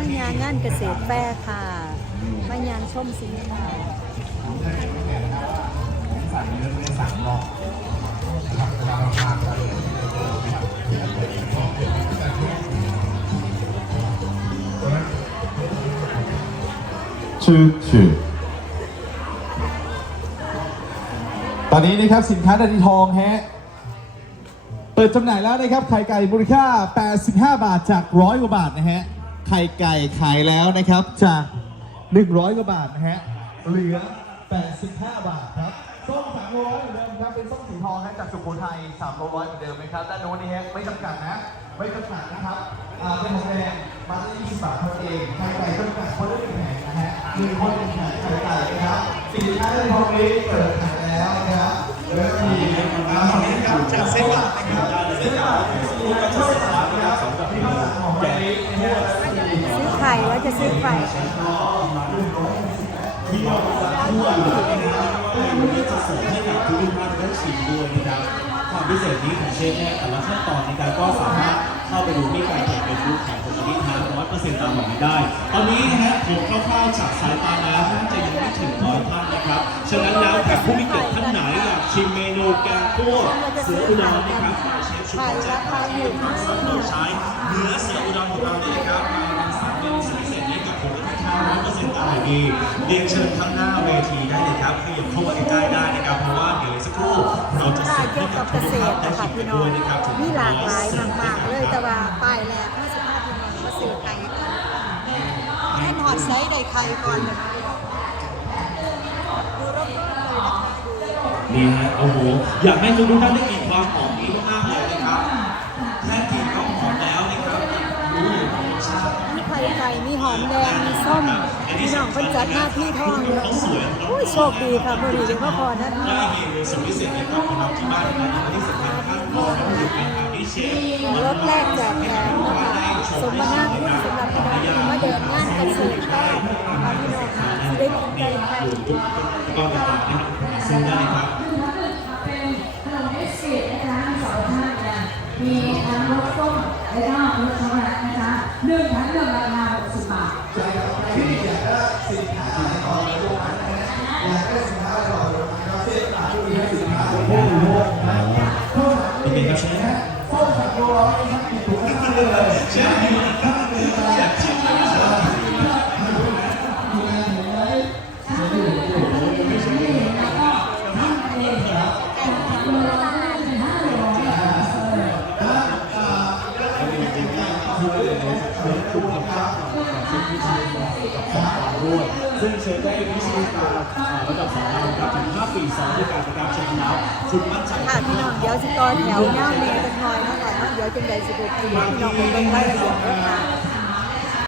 มายางงานเกษตรแฟร์ค่ะมายางชมสินค้าสั่งเรื่องไม่สั่งหรอกนะครับเวลาเราทานกันชื่อชื่อตอนนี้นะครับสินค้าดันดีทองฮะเปิดจำหน่ายแล้วนะครับไข่ไก่มูลค่า 85 บาทจาก 100 กว่าบาทนะฮะ ไข่ไก่ขายแล้วนะครับจาก 100 กว่าบาทนะฮะ เหลือ 85 บาทครับส้ม3โลร้อยเหมือนเดิมครับ เป็นส้มสีทองฮะจากสุโขทัย3โลร้อยเหมือนเดิมนะครับ ด้านโน้นนี่ฮะไม่จำกัดนะ ไม่จำกัดนะครับอ่าเป็นของแดงมาได้20บาทเท่านั้นเองไข่ไก่จำกัดคนละหนึ่งแผงนะฮะหนึ่งคนหนึ่งแผงไข่ไก่นะครับสินค้าในทองนี้เปิดขายแล้วนะครับเริ่มมีอ่าฝั่งนี้นะครับจากเส้นหลักนะครับ ซื้อไข่แล้วจะซื้อไข่วันนี้จะเสร์ฟให้กับทุกท่านได้ชิมด้วยนะครับความพิเศษนี้ของเชฟเนี่ยแต่ละขั้นตอนในการก็สามารถเข้าไปดูที่การเพจเฟซบุ๊กของผมนิทานร้อยเปอร์เซ็นต์ตามแบบนี้ได้ ตอนนี้นะฮะผมคร่าวๆจากสายตาแล้วน่านจะยังไม่ถึงร้อยท่านนะครับ ฉะนั้นแล้วแขกผู้มีเกียรติท่านไหนอยากชิมเมนูแกงคั่วเสืออุดรนะครับเชฟชุดแจ็คครับเราใช้เนื้อเสืออุดรของเราเนี่ยนะครับ อร์เซ็นต์ตามแบบนี้เรียนเชิญข้างหน้าเวทีได้เลยครับขยับเข้ามาใกล้ๆได้นะครับ เพราะว่าเดี๋ยวอีกสักครู่เราจะเสิร์ฟเกี่ให้กับทุกท่านได้ชิมกันด้วยนะครับถึงมีหลากหลายมากๆเลยแต่ว่าป้ายแรกมาสิบห้าพี่น้องมาซื้อไข่กันให้หอดไซส์ได้ไข่ก่อนเลยดูรอบๆเลยนะคะดูนี่ฮะโอ้โหอยากให้ทุกท่านได้กินความหอมนี้ม มีไข่ไก่มีหอมแดง มีส้มพี่น้องเพิ่นจัดหน้าที่ทองเลยโอ้ยโชคดีค่ะมื่อนี้เดี๋ยวพ่อพอนะพี่ได้น้องเมนูสุดพิเศษให้กับพี่น้อนนะรับและที่สำคัญครับขอบคุณเป็นอาหารที่เชฟรถแรกแจกแถมนะคะสมนาคุณสำหรับพี่น้องที่มาเดินงานกันสู่แป้งพี่น้องสิได้กินไก่ไทุกก้อนต่งๆนะครับซื้อได้ครับเป็นขนมเอสเซจนะคะมีสองท่านเนี่ยมีทั้งรสส้มและก็รสช็อกโกแลตนะคะหนึ่งทั้งหนึ่งราคาากได้สินค้าต่อในโรงงานนะฮะอยากได้สินค้าต่อนโรงงานก็เส้นหลักที่มีให้สินค้าของผู้บริโภคนะเท่านั้นเป็นไงครับเชฟส้มสับโลร้อยนะครับมีถุงให้ท่านเลยเชฟมีท่านเลยอยากชิมเลยนะด้วยซึ่งเชิญได้วิชาการระดับสองเราครับถึง5ปีซ้อนด้วยการประกาศเชฟแล้วคุณมั่นใจค่ะพี่น้องเดี๋ยวสิตอนแถวเงาเมย์จักหน่อยนะคะเดี๋ยวจังใดสิบหกปีพี่น้องเปเบิ่งรายละเอียดเด้อค่ะ